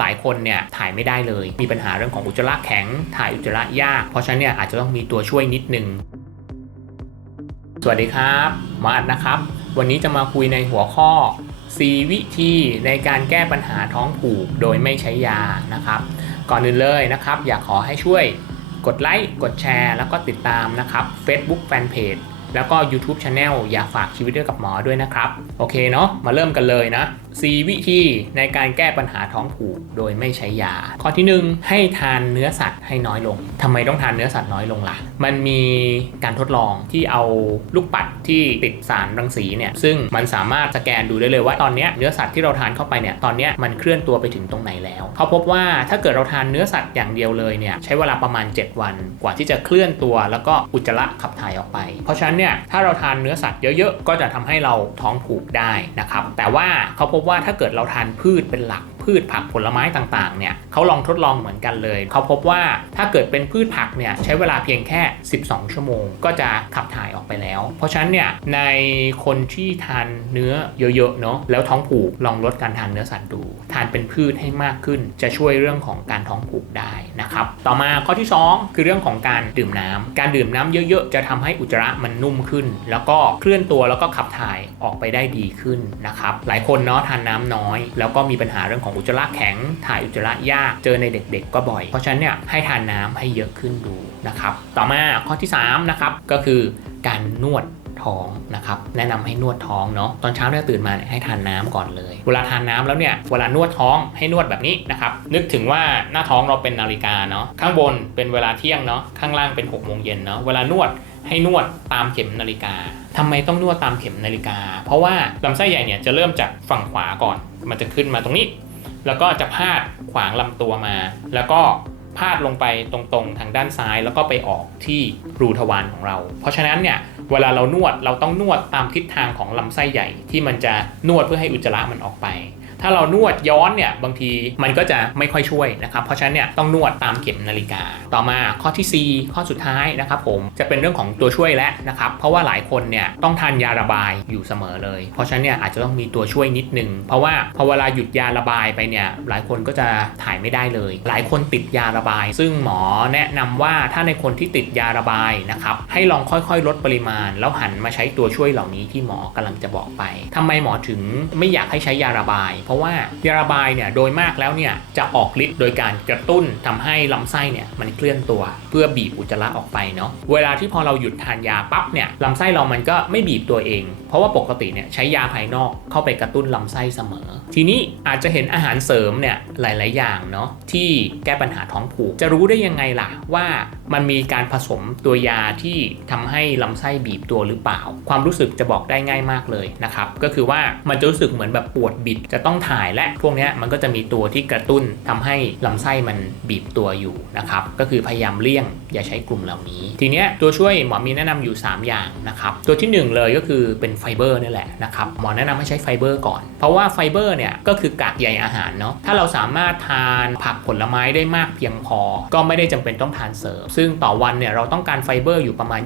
หลายคนเนี่ยถ่ายไม่ได้เลย มีปัญหาเรื่องของอุจจาระแข็ง ถ่ายอุจจาระยาก เพราะฉะนั้นเนี่ยอาจจะต้องมีตัวช่วยนิดนึง สวัสดีครับหมออัดนะครับ วันนี้จะมาคุยในหัวข้อ 4 วิธีในการแก้ปัญหาท้องผูกโดยไม่ใช้ยานะครับ ก่อนอื่นเลยนะครับ อยากขอให้ช่วยกดไลค์กดแชร์แล้วก็ติดตามนะครับ Facebook Fanpage แล้วก็ YouTube Channel อยากฝากชีวิตด้วยกับหมอด้วยนะครับ โอเคเนาะมาเริ่มกันเลยนะ4 วิธีในการแก้ปัญหาท้องผูกโดยไม่ใช้ยา ข้อที่ 1 ให้ทานเนื้อสัตว์ให้น้อยลงทำไมต้องทานเนื้อสัตว์น้อยลงล่ะ มันมีการทดลองที่เอาลูกปัดที่ติดสารรังสีเนี่ยซึ่งมันสามารถสแกนดูได้เลยว่าตอนเนี้ยเนื้อสัตว์ที่เราทานเข้าไปเนี่ยตอนเนี้ยมันเคลื่อนตัวไปถึงตรงไหนแล้ว เขาพบว่าถ้าเกิดเราทานเนื้อสัตว์อย่างเดียวเลยเนี่ยใช้เวลาประมาณ 7 วันกว่าที่จะเคลื่อนตัวแล้วก็อุจจาระขับถ่ายออกไป เพราะฉะนั้นเนี่ยถ้าเราทานเนื้อสัตว์เยอะๆ ก็จะทำให้เราท้องผูกได้นะครับแต่ว่าเขาพบว่าถ้าเกิดเราทานพืชเป็นหลัก พืชผักผลไม้ต่างๆเนี่ยเขาลองทดลองเหมือนกันเลย เขาพบว่าถ้าเกิดเป็นพืชผักเนี่ยใช้เวลาเพียงแค่ 12 ชั่วโมง ก็จะขับถ่ายออกไปแล้ว เพราะฉะนั้นเนี่ยในคนที่ทานเนื้อเยอะๆเนาะแล้วท้องผูกลองลดการทานเนื้อสัตว์ดู ทานเป็นพืชให้มากขึ้น จะช่วยเรื่องของการท้องผูกได้นะครับต่อมาข้อที่ 2 คือเรื่องของการดื่มน้ำการดื่มน้ำเยอะๆ จะทำให้อุจจาระมันนุ่มขึ้น แล้วก็เคลื่อนตัวแล้วก็ขับถ่ายออกไปได้ดีขึ้นนะครับหลายคนเนาะทานน้ำน้อย แล้วก็มีปัญหาเรื่องของอุจจาระแข็ง ถ่ายอุจจาระยาก เจอในเด็กๆ ก็บ่อย เพราะฉะนั้นเนี่ยให้ทานน้ำให้เยอะขึ้นดูนะครับ ต่อมาข้อที่3นะครับก็คือการนวดท้องนะครับแนะนำให้นวดท้องเนาะตอนเช้าเนี่ยตื่นมาเนี่ยให้ทานน้ำก่อนเลย เวลาทานน้ำแล้วเนี่ยเวลานวดท้องให้นวดแบบนี้นะครับนึกถึงว่าหน้าท้องเราเป็นนาฬิกาเนาะข้างบนเป็นเวลาเที่ยงเนาะข้างล่างเป็น6กโมงเย็นเนาะเวลานวดให้นวดตามเข็มนาฬิกาทำไมต้องนวดตามเข็มนาฬิกา เพราะว่าลำไส้ใหญ่เนี่ยจะเริ่มจากฝั่งขวาก่อน มันจะขึ้นมาตรงนี้ แล้วก็จะพาดขวางลำตัวมา แล้วก็พาดลงไปตรงๆทางด้านซ้าย แล้วก็ไปออกที่รูทวารของเรา เพราะฉะนั้นเนี่ยเวลาเรานวดเราต้องนวดตามทิศทางของลำไส้ใหญ่ที่มันจะนวดเพื่อให้อุจจาระมันออกไป ถ้าเรานวดย้อนเนี่ยบางทีมันก็จะไม่ค่อยช่วยนะครับเพราะฉะนั้นเนี่ยต้องนวดตามเข็มนาฬิกา ต่อมาข้อที่ 4 ข้อสุดท้ายนะครับผมจะเป็นเรื่องของตัวช่วยแล้วนะครับเพราะว่าหลายคนเนี่ยต้องทานยาระบายอยู่เสมอเลย เพราะฉะนั้นเนี่ยอาจจะต้องมีตัวช่วยนิดนึง เพราะว่าพอเวลาหยุดยาระบายไปเนี่ยหลายคนก็จะถ่ายไม่ได้เลย หลายคนติดยาระบาย ซึ่งหมอแนะนำว่าถ้าในคนที่ติดยาระบายนะครับให้ลองค่อยๆ ลดปริมาณ แล้วหันมาใช้ตัวช่วยเหล่านี้ที่หมอกำลังจะบอกไปทำไมหมอถึงไม่อยากให้ใช้ยาระบายเพราะว่ายาระบายเนี่ยโดยมากแล้วเนี่ยจะออกฤทธิ์โดยการกระตุ้นทำให้ลำไส้เนี่ยมันเคลื่อนตัว เพื่อบีบอุจจาระออกไปเนาะเวลาที่พอเราหยุดทานยาปั๊บเนี่ยลำไส้เรามันก็ไม่บีบตัวเอง เพราะว่าปกติเนี่ยใช้ยาภายนอกเข้าไปกระตุ้นลำไส้เสมอ ทีนี้อาจจะเห็นอาหารเสริมเนี่ยหลาย ๆ อย่างเนาะที่แก้ปัญหาท้องผูกจะรู้ได้ยังไงล่ะว่ามันมีการผสมตัวยาที่ทำให้ลำไส้บีบตัวหรือเปล่า ความรู้สึกจะบอกได้ง่ายมากเลยนะครับก็คือว่ามันจะรู้สึกเหมือนแบบปวดบิดจะต้องถ่ายและพวกนี้มันก็จะมีตัวที่กระตุ้นทำให้ลำไส้มันบีบตัวอยู่นะครับก็คือพยายามเลี่ยงอย่าใช้กลุ่มเหล่านี้ ทีเนี้ยตัวช่วยหมอมีแนะนำอยู่ 3 อย่างนะครับตัวที่ 1 เลยก็คือเป็นไฟเบอร์นี่แหละนะครับหมอแนะนำให้ใช้ไฟเบอร์ก่อน เพราะว่าไฟเบอร์เนี่ยก็คือกากใยอาหารเนาะถ้าเราสามารถทานผักผลไม้ได้มากเพียงพอ ก็ไม่ได้จำเป็นต้องทานเสริม ซึ่งต่อวันเนี่ยเราต้องการไฟเบอร์อยู่ประมาณ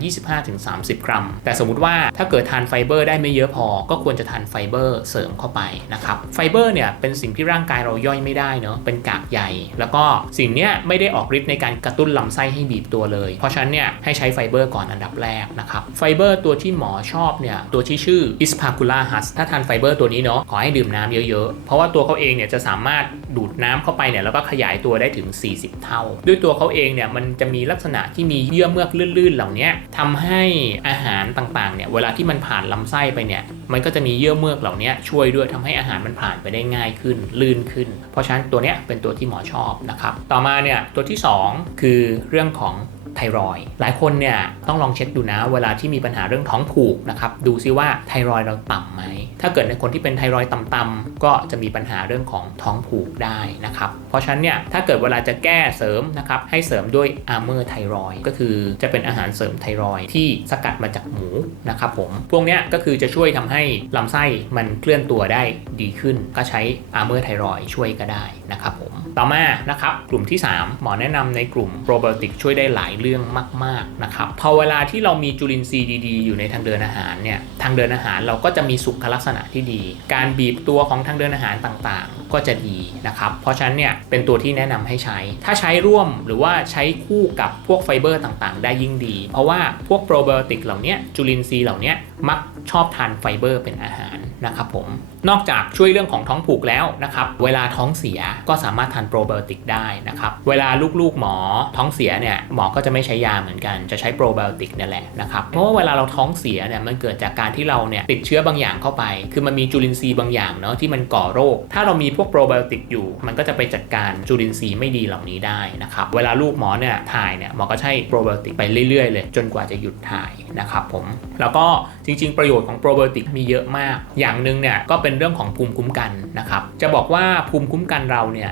25-30 กรัม แต่สมมติว่าถ้าเกิดทานไฟเบอร์ได้ไม่เยอะพอ ก็ควรจะทานไฟเบอร์เสริมเข้าไปนะครับไฟเบอร์เนี่ยเป็นสิ่งที่ร่างกายเราย่อยไม่ได้เนาะเป็นกากใยแล้วก็สิ่งเนี้ยไม่ได้ออกฤทธิ์ในการกระตุ้นลำไส้ให้บีบตัวเลย เพราะฉะนั้นเนี่ยให้ใช้ไฟเบอร์ก่อนอันดับแรกนะครับไฟเบอร์ตัวที่หมอชอบเนี่ยตัวที่ชื่อ Ispacula hus ถ้าทานไฟเบอร์ตัวนี้เนาะขอให้ดื่มน้ำเยอะๆ เพราะว่าตัวเขาเองเนี่ยจะสามารถดูดน้ำเข้าไปเนี่ยแล้วก็ขยายตัวได้ถึง 40 เท่า ด้วยตัวเขาเองเนี่ยมันจะมีลักษณะที่มีเยื่อเมือกลื่นๆ เหล่านี้ทำให้อาหารต่างๆเนี่ยเวลาที่มันผ่านลำไส้ไปเนี่ยมันก็จะมีเยื่อเมือกเหล่านี้ช่วยด้วยทำให้อาหารมันผ่านไปได้ง่ายขึ้น ลื่นขึ้น เพราะฉะนั้นตัวเนี้ยเป็นตัวที่หมอชอบนะครับ ต่อมาเนี่ยตัวที่ 2 คือเรื่องของ ไทรอยหลายคนเนี่ยต้องลองเช็คดูนะ เวลาที่มีปัญหาเรื่องท้องผูกนะครับดูซิว่าไทรอยเราต่ำไหมถ้าเกิดในคนที่เป็นไทรอยต่ำๆก็จะมีปัญหาเรื่องของท้องผูกได้นะครับเพราะฉะนั้นเนี่ยถ้าเกิดเวลาจะแก้เสริมนะครับให้เสริมด้วยอาร์เมอร์ไทรอยก็คือจะเป็นอาหารเสริมไทรอยที่สกัดมาจากหมูนะครับผมพวกเนี้ยก็คือจะช่วยทำให้ลำไส้มันเคลื่อนตัวได้ดีขึ้น ก็ใช้อาร์เมอร์ไทรอยช่วยก็ได้นะครับผม ต่อมานะครับกลุ่มที่ 3 หมอแนะนำในกลุ่มโปรไบโอติกช่วยได้หลายเรื่องมากๆนะครับพอเวลาที่เรามีจุลินทรีย์ดีๆ อยู่ในทางเดินอาหารเนี่ยทางเดินอาหารเราก็จะมีสุขลักษณะที่ดี การบีบตัวของทางเดินอาหารต่างๆ ก็จะดีนะครับเพราะฉะนั้นเนี่ยเป็นตัวที่แนะนำให้ใช้ ถ้าใช้ร่วมหรือว่าใช้คู่กับพวกไฟเบอร์ต่างๆ ได้ยิ่งดี เพราะว่าพวกโปรไบโอติกเหล่านี้จุลินทรีย์เหล่านี้มักชอบทานไฟเบอร์เป็นอาหารนะครับผม นอกจากช่วยเรื่องของท้องผูกแล้วนะครับเวลาท้องเสียก็สามารถทานโปรไบโอติกได้นะครับเวลาลูกๆหมอท้องเสียเนี่ยหมอก็จะไม่ใช้ยาเหมือนกันจะใช้โปรไบโอติกนี่แหละนะครับเพราะว่าเวลาเราท้องเสียเนี่ยมันเกิดจากการที่เราเนี่ยติดเชื้อบางอย่างเข้าไป คือมันมีจุลินทรีย์บางอย่างเนาะที่มันก่อโรค ถ้าเรามีพวกโปรไบโอติกอยู่ มันก็จะไปจัดการจุลินทรีย์ไม่ดีเหล่านี้ได้นะครับเวลาลูกหมอเนี่ยถ่ายเนี่ยหมอก็ใช้โปรไบโอติกไปเรื่อยๆเลย จนกว่าจะหยุดถ่ายนะครับผมแล้วก็จริง ๆ ประโยชน์ของโปรไบโอติกมีเยอะมาก อย่างหนึ่งเนี่ยก็เป็นเรื่องของภูมิคุ้มกันนะครับ จะบอกว่าภูมิคุ้มกันเราเนี่ย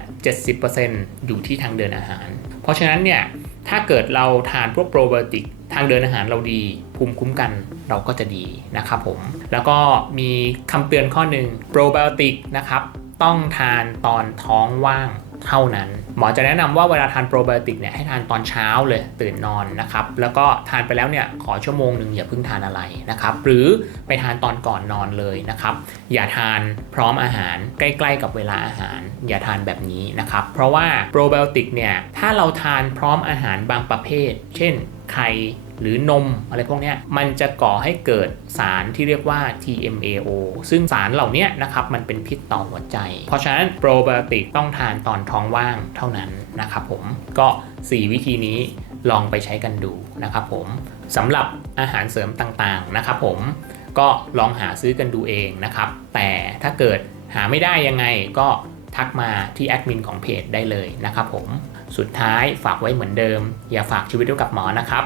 70%อยู่ที่ทางเดินอาหาร เพราะฉะนั้นเนี่ย ถ้าเกิดเราทานพวกโปรไบโอติกทางเดินอาหารเราดี ภูมิคุ้มกันเราก็จะดีนะครับผม แล้วก็มีคำเตือนข้อหนึ่งโปรไบโอติกนะครับ ต้องทานตอนท้องว่าง เท่านั้น หมอจะแนะนำว่าเวลาทานโปรไบโอติกเนี่ยให้ทานตอนเช้าเลยตื่นนอนนะครับแล้วก็ทานไปแล้วเนี่ยขอชั่วโมงหนึ่งอย่าเพิ่งทานอะไรนะครับหรือไปทานตอนก่อนนอนเลยนะครับอย่าทานพร้อมอาหารใกล้ๆ กับเวลาอาหาร อย่าทานแบบนี้นะครับเพราะว่าโปรไบโอติกเนี่ยถ้าเราทานพร้อมอาหารบางประเภท เช่นไข่ หรือนมอะไรพวกนี้มันจะก่อให้เกิดสารที่เรียกว่า TMAO ซึ่งสารเหล่านี้นะครับมันเป็นพิษต่อหัวใจ เพราะฉะนั้นโปรไบโอติกต้องทานตอนท้องว่างเท่านั้นนะครับผมก็ 4 วิธีนี้ลองไปใช้กันดูนะครับผมสำหรับอาหารเสริมต่างๆนะครับผมก็ลองหาซื้อกันดูเองนะครับ แต่ถ้าเกิดหาไม่ได้ยังไงก็ทักมาที่แอดมินของเพจได้เลยนะครับผม สุดท้ายฝากไว้เหมือนเดิม อย่าฝากชีวิตไว้กับหมอนะครับ